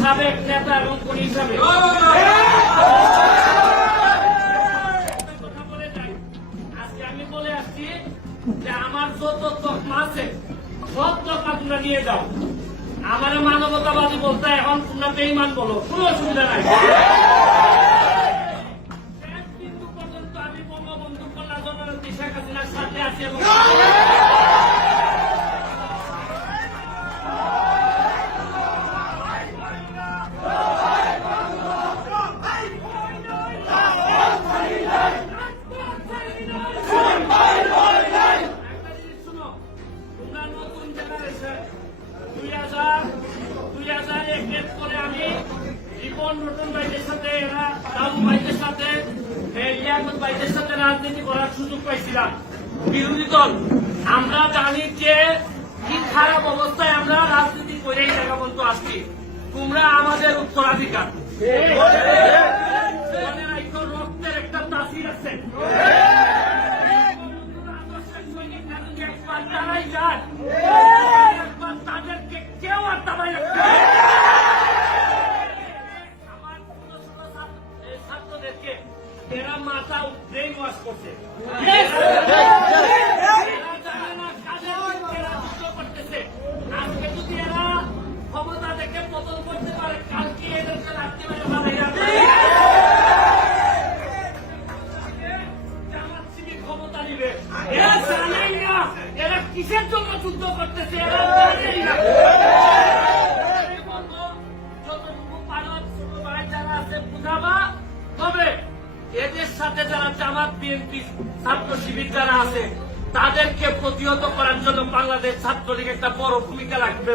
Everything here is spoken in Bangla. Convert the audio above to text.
সাবেক নেতা এবং কোন হিসাবে কথা বলে যাই। আজকে আমি বলে আসছি যে আমার যত তকমা আছে সব তকমা তোমরা নিয়ে যাও। আমার মানবতাবাদী বলতে এখন তোমরা বেঈমান বলো, কোনো অসুবিধা নাই। শেষ বিন্দু পর্যন্ত আমি বঙ্গবন্ধু কন্যা জননেত্রী শেখ হাসিনার সাথে আছি এবং রাজনীতি করার সুযোগ পাইছিলাম। বিরোধী দল আমরা জানি যে কি খারাপ অবস্থায় আমরা রাজনীতি করে এই জায়গা পর্যন্ত আসছি। তোমরা আমাদের উত্তরাধিকার, রক্তের একটা তাসির আছে। একবার তারাই যান, একবার তাদেরকে কেউ আর দাবাই রাখতে ছাত্রদেরকে এরা মাথা ব্রেন ওয়াশ করছে। আজকে যদি এরা ক্ষমতা থেকে পতন করতে পারে, কালকে এদেরকে রাখতে পারে জামাত শিবির ক্ষমতা নিবে। এরা জানেই না এরা কিসের জন্য যুদ্ধ করতেছে, এরা জানেই না। যতটুকু পারত ছোট ভাই যারা আছে বুঝাবা, তবে এদের সাথে যারা জামাত বিএনপি ছাত্র শিবির যারা আছে তাদেরকে প্রতিহত করার জন্য বাংলাদেশ ছাত্রলীগ একটা বড় ভূমিকা রাখবে।